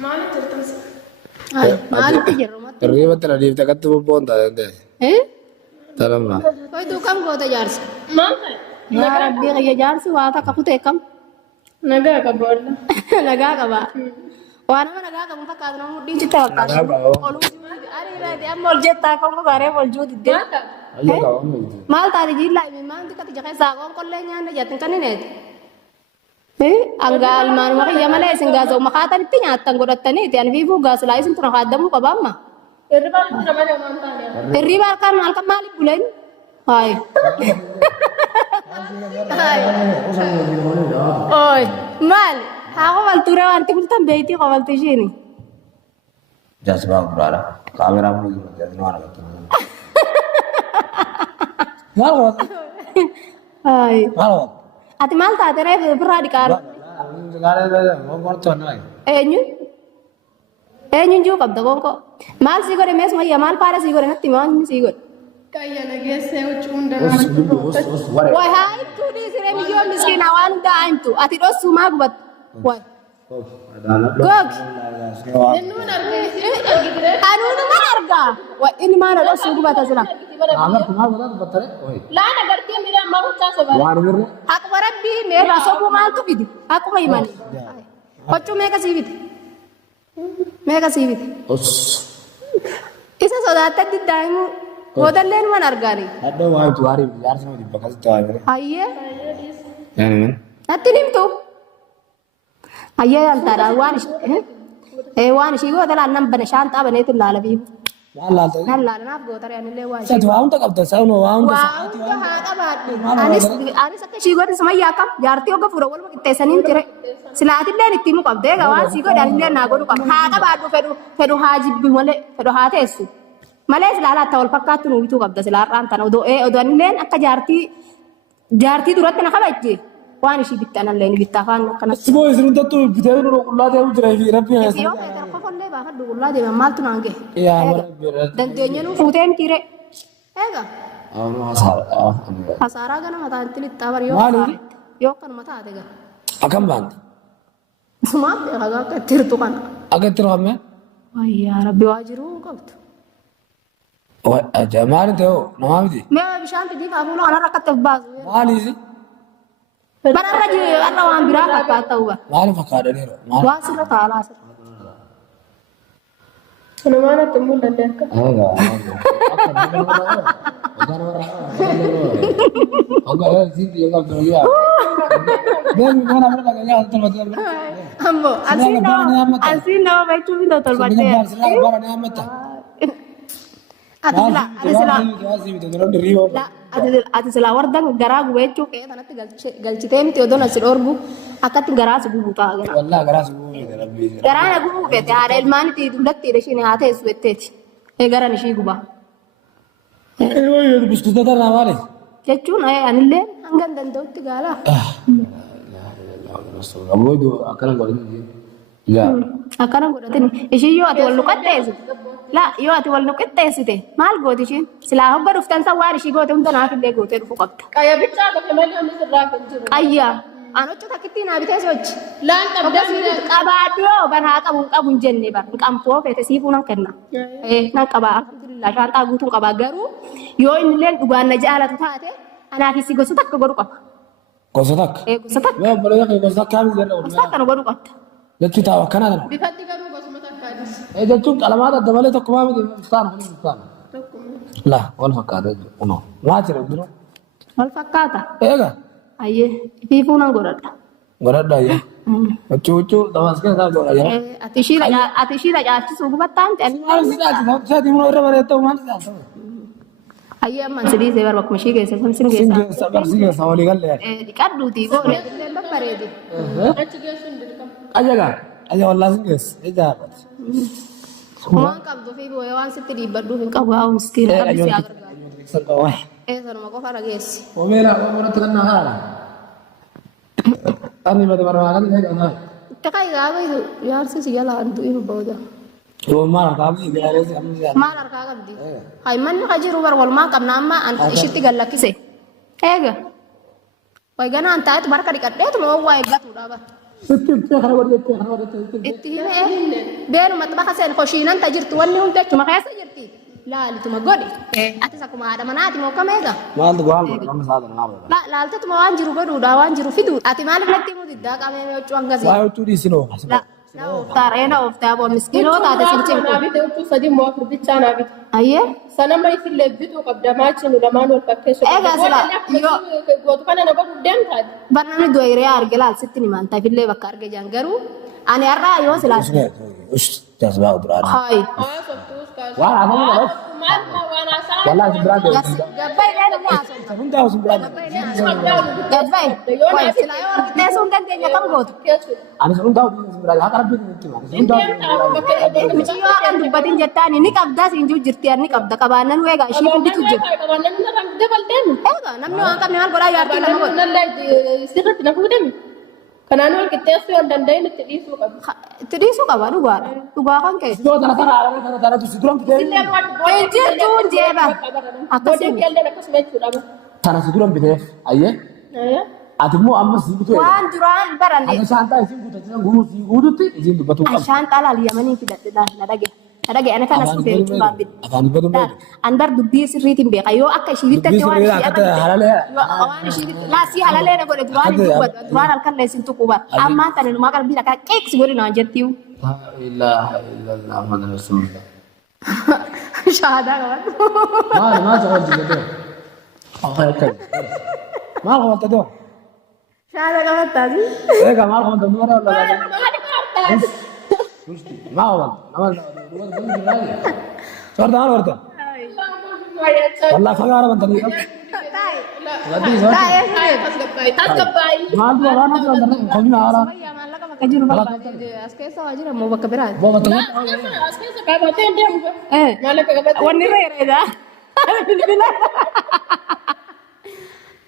Maal jirtansa? Ay, maalitti jirru matti. Hirriba tana dhiiftee akkatti bobboon taate. Talama. Koi tu kam goota jaarsi. Maal ta'e? Yaa rabbii kiyya jaarsi waa takka kutee kam. Nagaa qaba walla. Nagaa qaba. Waa nama nagaa qabu fakkaatu nama mudhiin citta fakkaatu. Oluu ari raati amma ol jettaa kan baaree ol juu diddee. Maal taate jiillaa imi maan xiqqati jaxee saaqoon qollee nyaanne jettin kan hin eeti. Anggal man makiyya malee isin gaasa makaatan itti nyaattan godhattaniiti ani fiifuu gaasilaa isin tuna kaadamuu qaba amma. Hirribaan jira malee waan taane. Hirriba harkaan halkan maaliif buleen? Hai. Hai. Oi, mal. Aku walture wanti bultan beiti ko walti shini. Jasbah berada. Kamera mu juga jadi mana gitu. Malu. Hai. Malu. Ati mal ta tere berra di kar. Sekarang ada mau korton lagi. Enyu ju kab da gonko. Mal si gore mes ya mal para si gore natti man si gore. Kaya nageessee huccuu hunda Wai hai tu di sire mi yo miskin awan da antu. Ati do suma gubat. Wai. Gog. Nennuun argitire. Anu nu man arga. Wai ini mana do su gubat asla. Agar kenal betul betul. Laan agartee miira amma gochaa soba. Waru beru. Aku warabbi me raso bu mal tu bidi. Aku mai mani. Hocu me ka sibit. Me ka sibit. Us. Isa sodaata diddaimu. Godalleen man argani. Ada wahai tuari biar semua dipakai tuari. Ayye. Yani. Natti nimtu. Ayye antara wan shi godala annam bana shanta bane tu lalabi. Malah tuh. Nalla naaf godare anille wan. Satu awam tak abda saya no awam. Wa haada baaddu. Anis akka shi godin sama yakam jaarti oga furo wal makitte sanin tire. Silaatille nitti mu qabde ga wan shi godalille na godu qab. Haada baaddu fedu hajibbi male fedu haateessu. Malee silaalaa ta'u fakkaatu nu bituu qabda silaarraan tana odoonilleen akka jaartii duratti na kabajje waan ishii bittanallee ni bitta afaan akkana. Siboo isin tattu bitee nu qullaa deemu jira fi rabbi Yoo feetan kofollee baafadhu qullaa deeman maaltu naan gahe. Yaa mara Dandeenya nu fuuteen tire. Eega. Awnu hasara. Hasaaraa gana mataatti lixxaa bari yoo akkanuma taate gara. Akam bantu. Sumaaf beekaa akka tirtu kana. Agak terame. Wayyaa rabbi waa jiruu qabdu. Wah, jamaan itu, nama apa Mee bishaan fidii kaafuu kana rakkatteef baasu. Maali sih? Bararra jiru irra waan biraa fakkaata ta'uudha. Maali fakkaata dheero? Maali? Waa sirra taalaa sirra. Sunumaan ati mul'ate akka. Enggak. Enggak, sih dia nggak tahu ya. Dan mana mereka kayaknya betul-betul. Ambo, asin no baca video tolbatte. Sebenarnya sila barang yang mata. Ati sila wardan garaa gubeechuu qe'ee kanatti galchitee miti odoon asi dhorgu akkatti garaa si gubu ta'a gara. Wallah garaa si gubu miti rabbi. Garaa na gubu beete haadha ilmaan itti dullatti isheen haa teessu betteeti. Garan ishii guba. Biskuuta tarraa maali? Jechuun anillee hanga hin danda'utti gaala. Ammoo akkana godhani. Akkana godhatini. Ishii yoo ati wal nuqatteessu. La yoo ati wal nuqatteessite maal gooti ishiin? Silaa hogga dhuftan san waan ishii goote hunda naaf illee gootee dhufu qabda. Qayya bichaa tokko malee hundi sirraa kan jiru. Qayya. Anocha takkitti naa bitee sochi. Laan qabda Qabaadhu yoo bar haa qabu hin jenne bar. Qampoo feete siifuu nan kenna. Nan qabaa alhamdulillah shaanxaa guutuun qabaa garuu yoo inni illee dhugaan na jaalatu taate anaafis gosa takka godhu qaba. Gosa takka? Gosa takka. Yoo boleh kan gosa takka habis jalla. Gosa takka na godhu qabda. Jechuun ta'a akkana kana. bifatti garuu gosuma takkaatis. Jechuun qalamaata adda malee tokko maa miti isaan kun isaan. La wal fakkaata uno. Waa jira duro. Wal fakkaata. Eega. Ayyee fiifuu nan godhadha. Godhadha ayyee. Huccuu dabaskee isaa godha jira. Ati ishiidha caalchisuu gubattaan ta'e. Maal si caalchisa? Seetii munoo irra bareetta'u maal si caalchisa? Ayyee amman sidii see barbaakkuma ishii keessa sin keessa. Barsi keessa walii galee. Dhiqadhuutii goone illee babbareede. Achi geessuun dirqama. Ajaga. Aja wallaahi sin keessa. Ijaarrati. Waan qabdu fi waan sitti dhiibbadhuuf hin qabu haa miskiina qabdi si agargaaru. Sanuma qofa dhageessi. Omeela omeela tukannaa haala. Ani mata barbaadani eegaa. Takai gaafa itu yaarsi si jala antu ibu bauda. Yoo maal qaamni gaareesi amma Maal harkaa qabdi. Hay manni ka jiru bar walumaa qabna amma ishitti gallakkise. Eega. Way ganaan taa'etu barka dhiqadheetu moo waa eeggatuudha bar. ستة خنا وديت خنا وديت itti himee beenuma bakka seen hoshiinan ta jirtu wanni hundi achuma keessa jirti laalituma godhi atis akkuma haadha manaati moo kameega ما أنت قال ما صار ما أبغى laaltatuma waan jiru godhuudha waan jiru fidu ati maaliif natti himuu diddaa qabee huccuu hangasii لا تودي سنو la oftaa reena oftaa boo miskiinoo taate silchimtu Naa bite huccuu sadii moo afur bichaa naa bite. ayyee Sanama isillee bituu qabda maachinu lamaan wal fakkeessu. Egaa sila yoo gootu kana na godhu deemtaati. barnamni doyiree arge laal sitti himan taafillee bakka arge jaan garuu ani har'aa yoo silaa وش تسمع براد hayi وانا أقول والله براد gabbay dheeda ni haasofta من ده وسم براد gabbay way silaa yoo argiteessuu hin dandeenya kam gootu أنا سمون ده وسم براد هذا ربي نتكلم سمون ده Micii yoo kan dubbatin jettaan ni qabdaa siin jiru jirti ni qabda qabaannan weegaa ishii hunditu jiru eegaa namni waan qabne maal godhaa yaartii lama godha sirriitti na fuudhame. Kanaan wal qixxeessuu yoo danda'in itti dhiisuu qabu. itti dhiisuu qaba dhugaadha dhugaa kan ka'e سيدو ترى تسيدرون كده jirtuun jeeba Boodeen keelleen akkasuma jechuudha. ترى تسيدرون كده أيه أتمو أما سيبتو waan duraan baranne أنا شانتا يسيب كده تسيدرون غرو سيبودو تي يسيب بتوع Ashaan xalaal yamanii fidadhe na dhage ana kanas dhufee jechuudha bid أفاني بدو بدو an bar dubbii sirriitiin beeka yoo akka ishii bittatti waan ishii كده حلالة waan ishii laa si halalee na godhe duraan hin dubbatu duraan halkan leessin tuquba ammaan tan numaa qalbii takka qeeqsi godhe naan jettiu لا إله إلا الله محمد رسول الله shaadaa qaban ما تقول كده أخي كده ما قلت ده shaadaa qaban taasi إيه كمان قلت ده ولا ما هو صار ده أنا ورده والله فقارة من تريد ودي صار ما أنت ورانا ترى خلينا على Ayyaa maallaqa bakka jiru barbaade as keessa waa jira moo bakka biraati بابا تقول wanni reereedha bilbila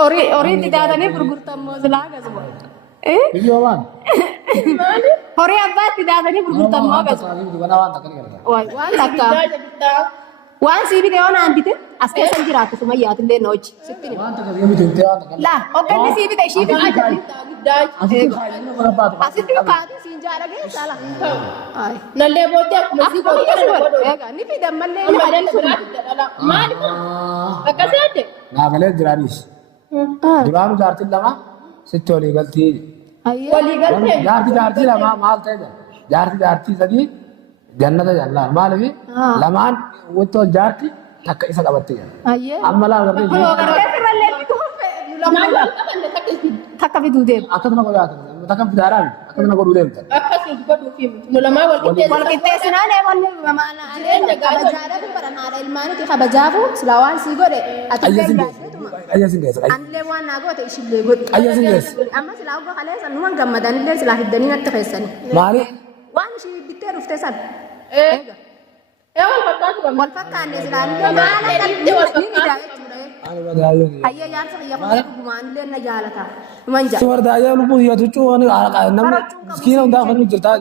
horii itti daatanii gurgurtan moo silaa akkasuma فيديو وان horii abbaa itti daatanii gurgurtan moo akkasuma waay waan takka waan sii bite yoo naan bite as keessa hin jiraatu sumayyaatillee na hojii sitti hima laa hogganni sii bite ishii bite asitti kaatu siin jaalagee saala ay Nallee booddee akkuma sii akkuma godhu kana godhu godhu. eegaa ni fidan mallee ni Amma hadiisu maalima akkasii adde. naagalee jiraanis duraanu jaartiin lama sitti olii galtii ayyee Walii galtee. jaartii lama maal ta'e jaartii sadii jannata jallaan maaliif lamaan wantoo jaartii takka isa qabattee jira ayyee amma laa gartee kunoo gartee sirrallee bitu Lamaan wal qabanne takkas takka fiduu deema akkasuma godhaatan takka fidaaraan akkasuma godhuu deemtan akkasii godhuufi nu lamaan wal qixxeessu. wal qixxeessinaalee wanni kabajaadha kun bara haadha ilmaanitti kabajaafu silaa waan sii godhe ati ayyasin illee geessu ayyasin geessu anillee waan naa goote ishillee godhe ayyasin geessu amma silaa ogga kaleessa numan gammadanillee silaa fiddanii natti keessanii maali waan ishii bittee dhufte san Wal fakkaatu qaba. wal fakkaanne silaa illee maala kan ni fidaa jechuudha ani badaayo ayyee jaarsa kiyya kun dhugumaanillee na jaalata dhuman jaa si warda ayyaa lubbuu hiyyatu cuwani namni miskiina hundaa kan jirtaa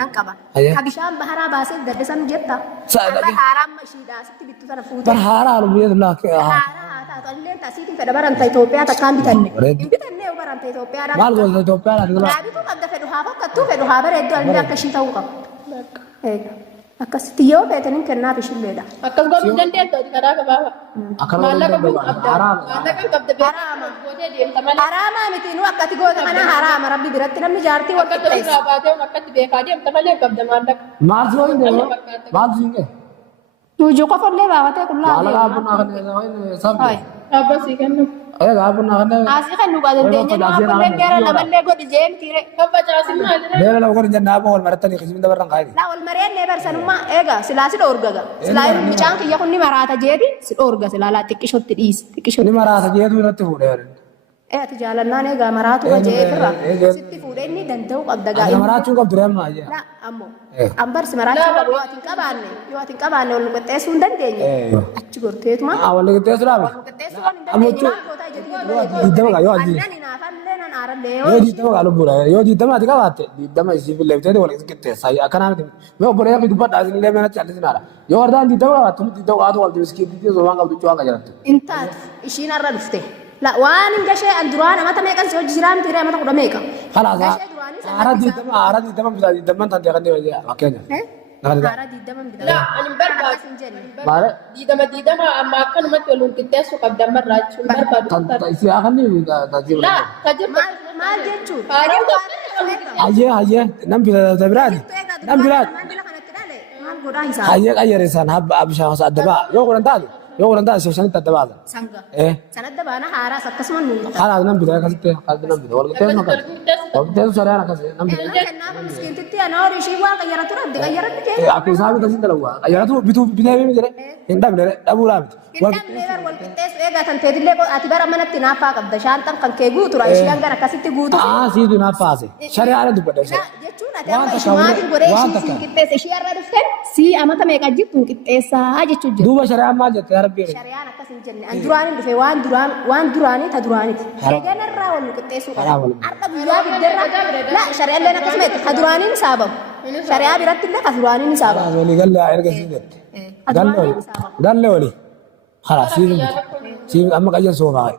nan qaba ka bishaan baharaa baasee daddasan jetta Sa'a amma haaraan mashiidhaa sitti bittu sana fuute bar haaraa lubbuu yeetu laa haaraa haa taatu illee tasiitiin fedha baranta Itoophiyaa takkaan bitanne hin bitanne baranta Itoophiyaa maal gosa Itoophiyaa laati gala Raabituu qabda fedhu haa fakkattuu fedhu haa bareeddu allee akka ishii ta'uu qaba. Akkasitti yoo feetaniin kennaaf ishilleedha. Akkas godhuu dandeettu karaa gabaabaa. akkana Maallaqa kun godhuu qabda. haaraa Maallaqa hin qabda beekamaa gootee deemta malee. Haraamaa miti nu akkati goota kana haraama rabbi biratti namni jaartii wal Akka ta'u qixxeessa. irraa baatee akkatti beekaa deemta malee qabda maallaqa. maal si waliin deema maal si hin Nuujuu qofa illee baafatee qullaa maal gaabunaa kan sabbi Abbasii kennu. gaabunaa kan Asii kan dhugaa dandeenye nu abballee beera lamallee godhi jeen tiire. Kan facaasin maalirra? beera lafa godhin jennaa aboo wal marattanii kisimin dabarran kaayini Laa wal mareennee barsanummaa eega silaa si dhoorgaga. Silaa mucaan kiyya kun ni maraata jeeti si dhoorga silaa laa xiqqishotti dhiisi xiqqishotti. ni maraasa jeetu irratti fuudhee Ati jaalannaan egaa maraatu jeetirra sitti fuudhee inni danda'u qabda Ana gaa'ima. maraachuu qabdu reemma ayyaa. La ammoo ambarsi maraachuu qabu yoo ati hin qabaanne wal qixxeessuu hin dandeenye achi gorteetuma Walli qixxeessu dhaabe. wal qixxeessuu waan hin dandeenye maal gootaa jedhee Diddama gaa yoo ajji. annan hinaafallee nan aarallee Yoo diddama gaa lubbuudha. Yoo diddama ati qabaatte diddama isii fi leeftee wal qixxeessa. Akkanaa miti. Mee obboleeyyaa fi dubbadhaa isin illee meenatti callisinaadha. Yoo wardaan diddama qabaattu diddama qabaatu wal dibiskii diddama waan qabdu waan qajalattu. intaatu ishiin har'a dhufte لا وان قشي الدران ما تميك سوى جيران ترى ما تقول ميكا خلاص عرض دم بدا دم انت غني وجه مكانه عرض الدم بدا لا أنا برباد مare دي دم أما كان ما تقولون كتاسو قبل مرة شو برباد isi akhani tajib لا تجيب ما جيتشو aye nam bila tabrad nam bila aye resan hab absha hasa adaba yo quran ta session ta adaba sangga eh sanad bana hara sakasman nu khala nam bila kasite nam bila wal kitab maka wal sarana kasi nam bila kenapa miskin titi ana ori shi wa kayara tu rabbi kayara tu aku sahabat tadi talawa ayatu bitu bila ini jere inda bila abu rabit Kintam lebar wal kites ega tan tedille ko atibara manatti nafa qabda shantam kan ke guutu ra ishi angara kasitti guutu si tu nafase sharia ala dubada la jechuun ati amma ishimaatiin godhee ishii qixxeesse ishii irra dhuften si amata meeqa jirtu qixxeessa jechuu jira duba sharia amma jette rabbi shari'aan akkas hin jenne an duraanin dhufe waan duraanii ta duraaniti eegeen irraa wal qixxeessuu qaba har'a guyyaa biddeerra la shari'aan leen akkasuma ta duraaniin saabamu shari'aa biratti illee ta duraaniin saabamu wali galla erga sidette galle wali خلاص سيب أما كأي سوما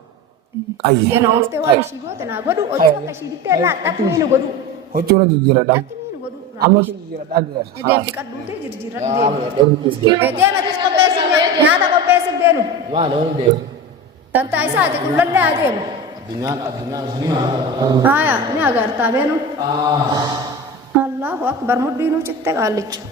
أي yana ofte waan ishii goote naa godhu hojii akka ishii dittee laa dhaqni nu godhu هجونا تجيرا دام dhaqni nu godhu أما تجيرا دام deemti qadduutee jirjiirra deematis qopheessi nyaata qopheessi deenu ما لون ديو tantaa isaati qullallee adeemu haya ni agartaa beenu Allahu akbar muddiinuu citte qaallicha